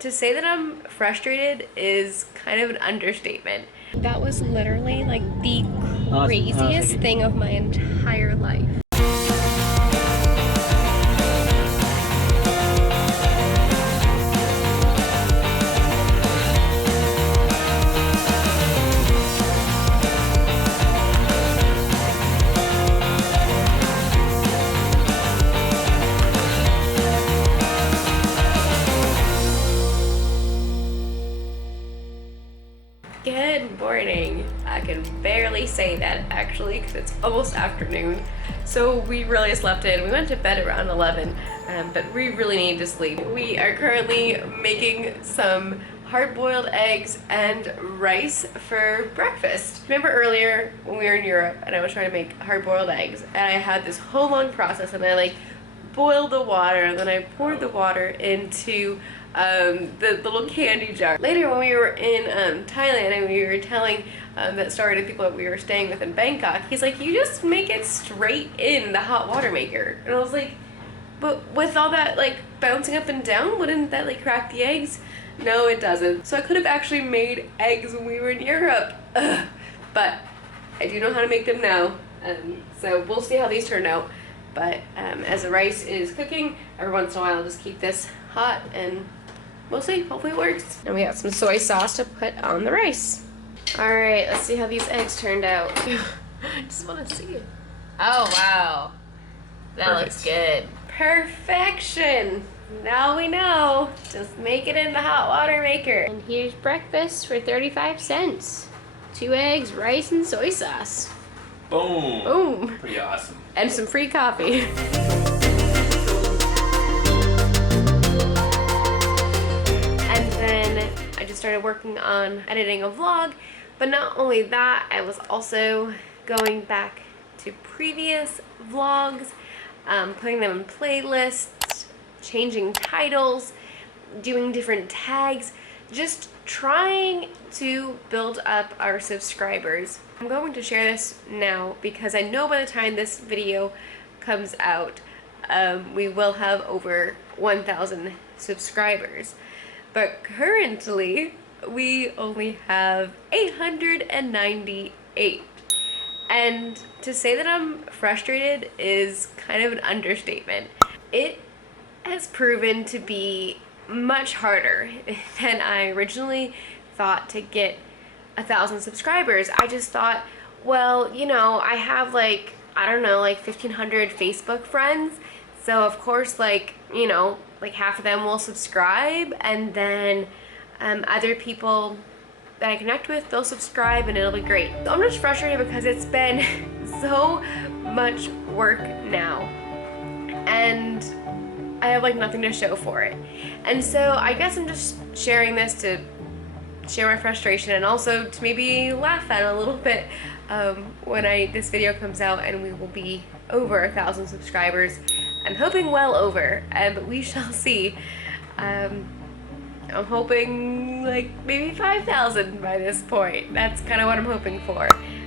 To say that I'm frustrated is kind of an understatement. That was literally like the craziest thing of my entire life. Good morning. I can barely say that actually because it's almost afternoon. So we really slept in. We went to bed around 11, but we really need to sleep. We are currently making some hard-boiled eggs and rice for breakfast. Remember earlier when we were in Europe and I was trying to make hard-boiled eggs and I had this whole long process and I boiled the water and then I poured the water into the little candy jar. Later when we were in Thailand and we were telling that story to people that we were staying with in Bangkok, he's like, you just make it straight in the hot water maker. And I was like, but with all that bouncing up and down, wouldn't that crack the eggs? No, it doesn't. So I could have actually made eggs when we were in Europe. Ugh. But I do know how to make them now. So we'll see how these turn out. But as the rice is cooking, every once in a while I'll just keep this hot and we'll see. Hopefully it works. And we got some soy sauce to put on the rice. All right, let's see how these eggs turned out. I just want to see it. Oh, wow. That Perfect. Looks good. Perfection. Now we know. Just make it in the hot water maker. And here's breakfast for 35 cents. 2 eggs, rice, and soy sauce. Boom. Boom. Pretty awesome. And some free coffee. And then I just started working on editing a vlog. But not only that, I was also going back to previous vlogs, putting them in playlists, changing titles, doing different tags, just trying to build up our subscribers. I'm going to share this now because I know by the time this video comes out, we will have over 1,000 subscribers. But currently, we only have 898. And to say that I'm frustrated is kind of an understatement. It has proven to be much harder than I originally thought to get 1,000 subscribers. I just thought, well, you know, I have I don't know, 1,500 Facebook friends. So of course, half of them will subscribe, and then other people that I connect with, they'll subscribe and it'll be great. So I'm just frustrated because it's been so much work now and I have nothing to show for it. And so I guess I'm just sharing this to share my frustration and also to maybe laugh at a little bit when this video comes out and we will be over 1,000 subscribers. I'm hoping well over, but we shall see. I'm hoping maybe 5,000 by this point. That's kind of what I'm hoping for.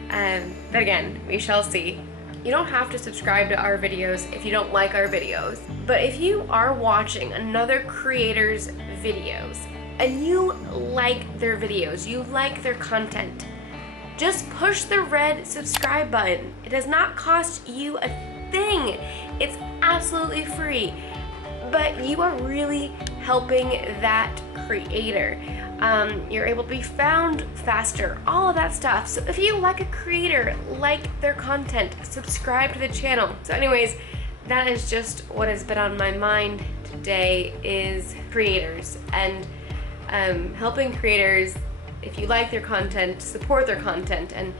But again, we shall see. You don't have to subscribe to our videos if you don't like our videos. But if you are watching another creator's videos and you like their videos, you like their content, just push the red subscribe button. It does not cost you a thing. It's absolutely free. But you are really helping that creator. You're able to be found faster, all of that stuff. So if you like a creator, like their content, subscribe to the channel. So anyways, that is just what has been on my mind today is creators and helping creators. If you like their content, support their content. And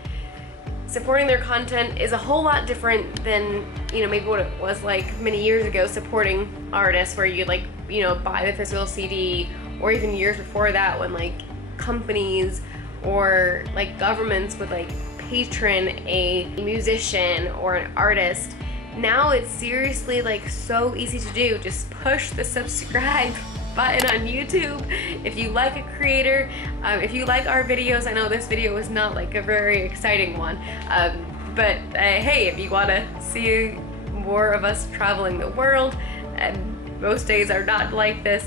supporting their content is a whole lot different than, maybe what it was many years ago supporting artists where you buy the physical CD, or even years before that when companies or governments would patron a musician or an artist. Now it's seriously so easy to do. Just push the subscribe button on YouTube if you like a creator. If you like our videos, I know this video is not a very exciting one, but hey, if you want to see more of us traveling the world, and most days are not like this,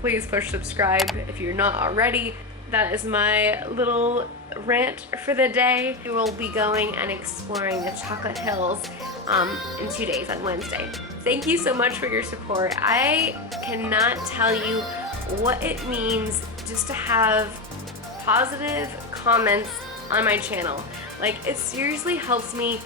please push subscribe if you're not already. That is my little rant for the day. We will be going and exploring the Chocolate Hills in 2 days on Wednesday. Thank you so much for your support. I cannot tell you what it means just to have positive comments on my channel. Like, it seriously helps me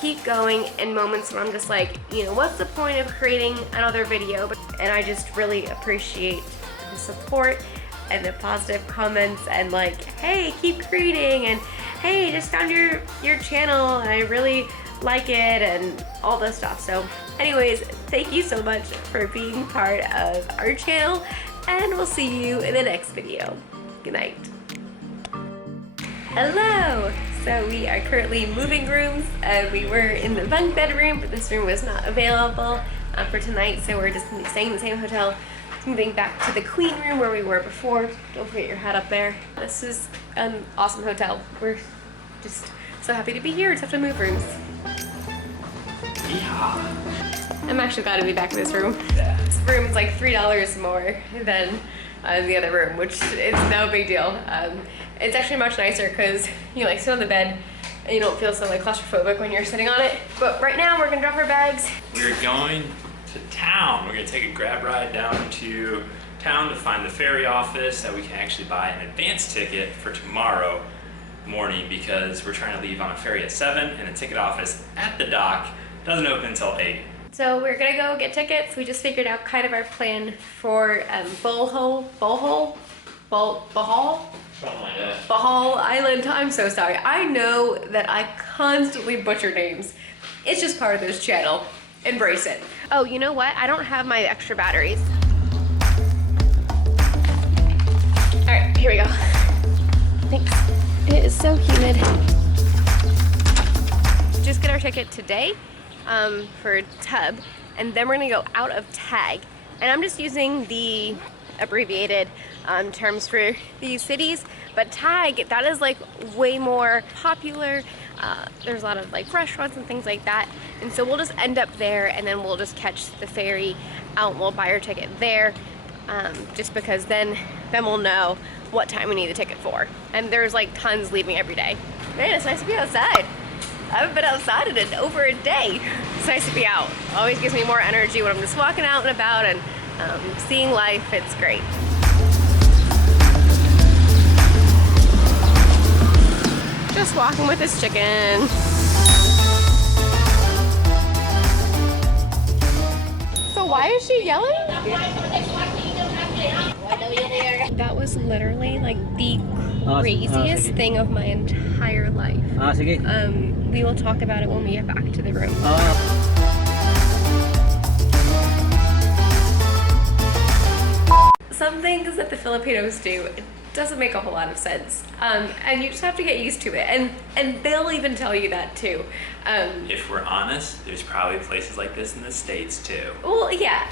keep going in moments when I'm just like, you know, what's the point of creating another video? And I just really appreciate the support and the positive comments and like, hey, keep creating, and hey, just found your channel and I really like it, and all this stuff. So anyways, thank you so much for being part of our channel, and we'll see you in the next video. Good night. Hello! So we are currently moving rooms. We were in the bunk bed room, but this room was not available for tonight, so we're just staying in the same hotel. Moving back to the queen room where we were before. Don't forget your hat up there. This is an awesome hotel. We're just so happy to be here. Just have to move rooms. Yeah. I'm actually glad to be back in this room. Yeah. This room is like $3 more than the other room, which is no big deal. It's actually much nicer because you like sit on the bed and you don't feel so like claustrophobic when you're sitting on it. But right now we're gonna drop our bags. We're going to town. We're gonna take a grab ride down to town to find the ferry office that we can actually buy an advance ticket for tomorrow morning, because we're trying to leave on a ferry at 7 and the ticket office at the dock doesn't open until 8. So we're gonna go get tickets. We just figured out kind of our plan for Bohol Island. I'm so sorry. I know that I constantly butcher names. It's just part of this channel. Embrace it. Oh, you know what? I don't have my extra batteries. All right, here we go. Thanks. It is so humid. Just get our ticket today for Tub, and then we're gonna go out of Tag. And I'm just using the abbreviated terms for these cities, but Tag, that is like way more popular. There's a lot of like restaurants and things like that, and so we'll just end up there, and then we'll just catch the ferry out and we'll buy our ticket there, just because then we'll know what time we need the ticket for. And there's like tons leaving every day. Man, it's nice to be outside. I haven't been outside in over a day. It's nice to be out. Always gives me more energy when I'm just walking out and about and seeing life. It's great. Just walking with this chicken. So why is she yelling? That was literally like the craziest thing of my entire life. We will talk about it when we get back to the room. Some things that the Filipinos do, it doesn't make a whole lot of sense, and you just have to get used to it, and they'll even tell you that too. If we're honest, there's probably places like this in the States too. Well, yeah.